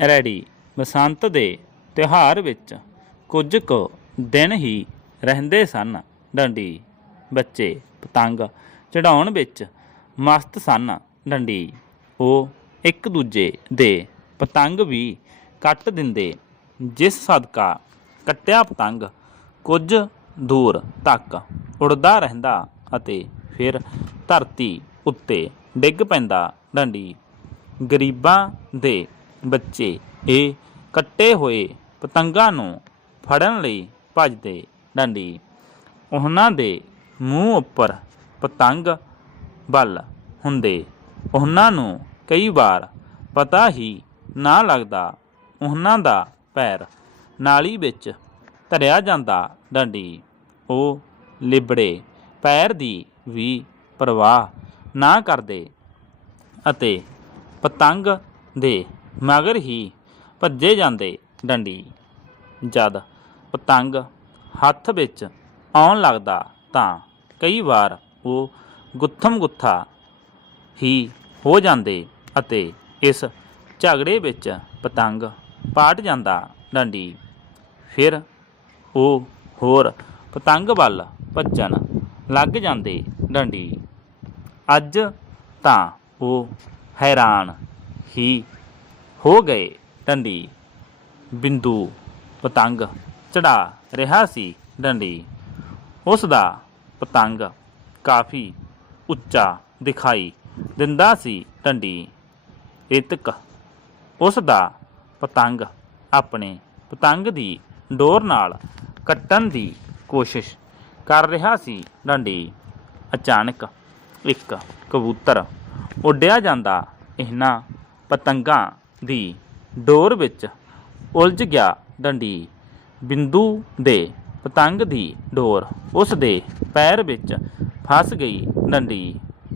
Ready. ਬਸੰਤ ਦੇ ਤਿਉਹਾਰ ਵਿੱਚ ਕੁਝ ਕੁ ਦਿਨ ਹੀ ਰਹਿੰਦੇ ਸਨ ਡੰਡੀ। ਬੱਚੇ ਪਤੰਗ ਚੜਾਉਣ ਵਿੱਚ ਮਸਤ ਸਨ ਡੰਡੀ। ਉਹ ਇੱਕ ਦੂਜੇ ਦੇ ਪਤੰਗ ਵੀ ਕੱਟ ਦਿੰਦੇ। ਜਿਸ ਸਦਕਾ ਕੱਟਿਆ ਪਤੰਗ ਕੁਝ ਦੂਰ ਤੱਕ ਉੜਦਾ ਰਹਿੰਦਾ ਅਤੇ ਫਿਰ ਧਰਤੀ ਉੱਤੇ ਡਿੱਗ ਪੈਂਦਾ ਡੰਡੀ। ਗਰੀਬਾਂ ਦੇ ਬੱਚੇ। ਇਹ ਕੱਟੇ ਹੋਏ ਪਤੰਗਾਂ ਨੂੰ ਫੜਨ ਲਈ ਭੱਜਦੇ ਡੰਡੀ। ਉਹਨਾਂ ਦੇ ਮੂੰਹ ਉੱਪਰ ਪਤੰਗ ਬਲ ਹੁੰਦੇ। ਉਹਨਾਂ ਨੂੰ ਕਈ ਵਾਰ ਪਤਾ ਹੀ ਨਾ ਲੱਗਦਾ ਉਹਨਾਂ ਦਾ ਪੈਰ ਨਾਲੀ ਵਿੱਚ ਧਰਿਆ ਜਾਂਦਾ ਡੰਡੀ। ਉਹ ਲਿਬੜੇ ਪੈਰ ਦੀ ਵੀ ਪਰਵਾਹ ਨਾ ਕਰਦੇ ਅਤੇ ਪਤੰਗ ਦੇ ਮਗਰ ਹੀ ਭੱਜੇ ਜਾਂਦੇ ਡੰਡੀ। ਜਦ ਪਤੰਗ ਹੱਥ ਵਿੱਚ ਆਉਣ ਲੱਗਦਾ ਤਾਂ ਕਈ ਵਾਰ ਉਹ ਗੁੱਥਮ ਗੁੱਥਾ ਹੀ ਹੋ ਜਾਂਦੇ ਅਤੇ ਇਸ ਝਗੜੇ ਵਿੱਚ ਪਤੰਗ ਪਾਟ ਜਾਂਦਾ ਡੰਡੀ। ਫਿਰ ਉਹ ਹੋਰ ਪਤੰਗ ਵੱਲ ਭੱਜਣ ਲੱਗ ਜਾਂਦੇ ਡੰਡੀ। ਅੱਜ ਤਾਂ ਉਹ ਹੈਰਾਨ ਹੀ ਹੋ ਗਏ। ਡੰਡੀ। ਬਿੰਦੂ। ਪਤੰਗ। ਚੜਾ ਰਿਹਾ ਸੀ ਡੰਡੀ। ਉਸ ਦਾ ਪਤੰਗ ਕਾਫੀ ਉੱਚਾ ਦਿਖਾਈ ਦਿੰਦਾ ਸੀ ਡੰਡੀ। ਰਿਤਕ ਉਸ ਦਾ ਪਤੰਗ ਆਪਣੇ ਪਤੰਗ ਦੀ ਡੋਰ ਨਾਲ ਕੱਟਣ ਦੀ ਕੋਸ਼ਿਸ਼ ਕਰ ਰਿਹਾ ਸੀ ਡੰਡੀ। ਅਚਾਨਕ ਇੱਕ ਕਬੂਤਰ ਉੱਡਿਆ ਜਾਂਦਾ। ਇਹਨਾਂ ਪਤੰਗਾਂ ਦੀ ਡੋਰ ਵਿੱਚ ਉਲਝ ਗਿਆ ਡੰਡੀ। ਬਿੰਦੂ ਦੇ ਪਤੰਗ ਦੀ ਡੋਰ ਉਸ ਦੇ ਪੈਰ ਵਿੱਚ ਫਸ ਗਈ ਡੰਡੀ।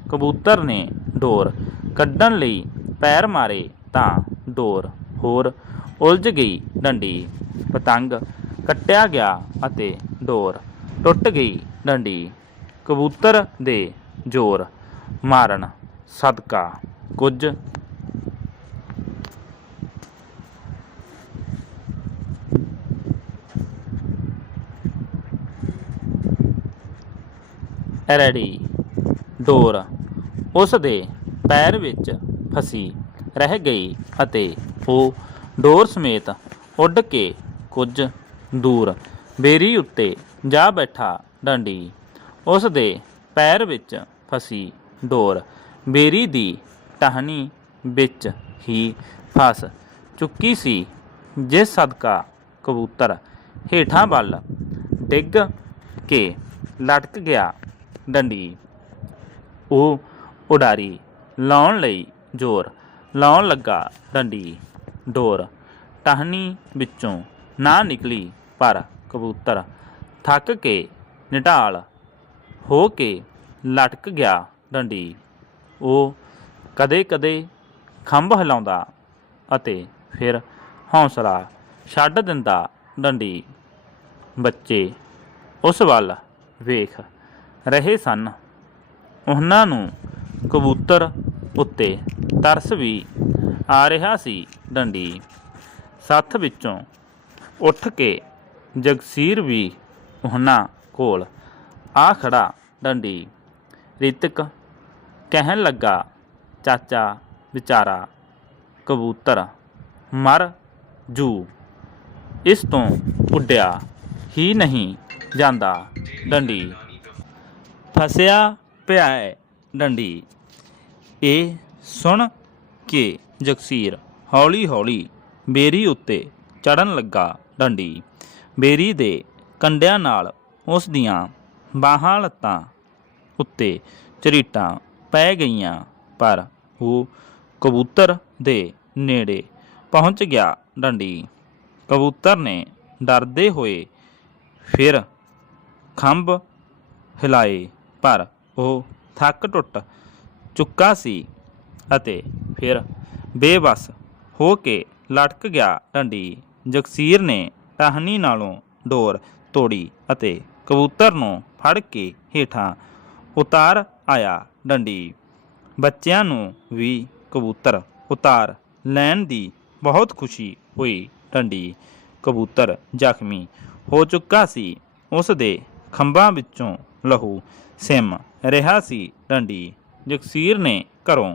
ਕਬੂਤਰ ਨੇ ਡੋਰ ਕੱਢਣ ਲਈ ਪੈਰ ਮਾਰੇ ਤਾਂ ਡੋਰ ਹੋਰ ਉਲਝ ਗਈ ਡੰਡੀ। ਪਤੰਗ ਕੱਟਿਆ ਗਿਆ ਅਤੇ ਡੋਰ ਟੁੱਟ ਗਈ ਡੰਡੀ। ਕਬੂਤਰ ਦੇ ਜ਼ੋਰ ਮਾਰਨ ਸਦਕਾ ਕੁਝ ਰੈਡੀ ਡੋਰ ਉਸ ਦੇ ਪੈਰ ਵਿੱਚ ਫਸੀ ਰਹਿ ਗਈ ਅਤੇ ਉਹ ਡੋਰ ਸਮੇਤ ਉੱਡ ਕੇ ਕੁਝ ਦੂਰ ਬੇਰੀ ਉੱਤੇ ਜਾ ਬੈਠਾ ਡੰਡੀ। ਉਸ ਦੇ ਪੈਰ ਵਿੱਚ ਫਸੀ ਡੋਰ ਬੇਰੀ ਦੀ ਟਾਹਣੀ ਵਿੱਚ ਹੀ ਫਸ ਚੁੱਕੀ ਸੀ, ਜਿਸ ਸਦਕਾ ਕਬੂਤਰ ਹੇਠਾਂ ਵੱਲ ਡਿੱਗ ਕੇ ਲਟਕ ਗਿਆ। ਡੰਡੀ। ਉਹ ਉਡਾਰੀ ਲਾਉਣ ਲਈ ਜ਼ੋਰ ਲਾਉਣ ਲੱਗਾ ਡੰਡੀ। ਡੋਰ ਟਹਿਣੀ ਵਿੱਚੋਂ ਨਾ ਨਿਕਲੀ, ਪਰ ਕਬੂਤਰ ਥੱਕ ਕੇ ਨਿਢਾਲ ਹੋ ਕੇ ਲਟਕ ਗਿਆ ਡੰਡੀ। ਉਹ ਕਦੇ-ਕਦੇ ਖੰਭ ਹਿਲਾਉਂਦਾ ਅਤੇ ਫਿਰ ਹੌਸਲਾ ਛੱਡ ਦਿੰਦਾ ਡੰਡੀ। ਬੱਚੇ ਉਸ ਵੱਲ ਵੇਖ ਰਹੇ ਸਨ। ਉਹਨਾਂ ਨੂੰ ਕਬੂਤਰ ਉੱਤੇ ਤਰਸ ਵੀ ਆ ਰਿਹਾ ਸੀ ਡੰਡੀ। ਸੱਥ ਵਿੱਚੋਂ ਉੱਠ ਕੇ ਜਗਸੀਰ ਵੀ ਉਹਨਾਂ ਕੋਲ ਆ ਖੜਾ ਡੰਡੀ। ਰਿਤਕ ਕਹਿਣ ਲੱਗਾ, ਚਾਚਾ ਵਿਚਾਰਾ, ਕਬੂਤਰ ਮਰ ਜੂ। ਇਸ ਤੋਂ ਉੱਡਿਆ ਹੀ ਨਹੀਂ ਜਾਂਦਾ। ਡੰਡੀ ਫਸਿਆ ਪਿਆ ਹੈ। ਡੰਡੀ। ਇਹ ਸੁਣ ਕੇ ਜਗਸੀਰ ਹੌਲੀ ਹੌਲੀ ਬੇਰੀ ਉੱਤੇ ਚੜਨ ਲੱਗਾ ਡੰਡੀ। ਬੇਰੀ ਦੇ ਕੰਡਿਆਂ ਨਾਲ ਉਸ ਦੀਆਂ ਬਾਹਾਂ ਲੱਤਾਂ ਉੱਤੇ ਚਰੀਟਾਂ ਪੈ ਗਈਆਂ, ਪਰ ਉਹ ਕਬੂਤਰ ਦੇ ਨੇੜੇ ਪਹੁੰਚ ਗਿਆ ਡੰਡੀ। ਕਬੂਤਰ ਨੇ ਡਰਦੇ ਹੋਏ ਫਿਰ ਖੰਭ ਹਿਲਾਏ। ਪਰ ਉਹ ਥੱਕ ਟੁੱਟ ਚੁੱਕਾ ਸੀ ਅਤੇ ਫਿਰ ਬੇਬਸ ਹੋ ਕੇ ਲਟਕ ਗਿਆ। ਡੰਡੀ ਜਗਸੀਰ ਨੇ ਟਹਿਣੀ ਨਾਲੋਂ ਡੋਰ ਤੋੜੀ ਅਤੇ ਕਬੂਤਰ ਨੂੰ ਫੜ ਕੇ ਹੇਠਾਂ ਉਤਾਰ ਆਇਆ। ਡੰਡੀ ਬੱਚਿਆਂ ਨੂੰ ਵੀ ਕਬੂਤਰ ਉਤਾਰ ਲੈਣ ਦੀ ਬਹੁਤ ਖੁਸ਼ੀ ਹੋਈ। ਡੰਡੀ ਕਬੂਤਰ ਜ਼ਖਮੀ ਹੋ ਚੁੱਕਾ ਸੀ। ਉਸ ਦੇ ਖੰਭਾਂ ਵਿੱਚੋਂ ਲਹੂ ਸਿਮ ਰਿਹਾ ਸੀ ਡੰਡੀ ਜਗਸੀਰ ਨੇ ਘਰੋਂ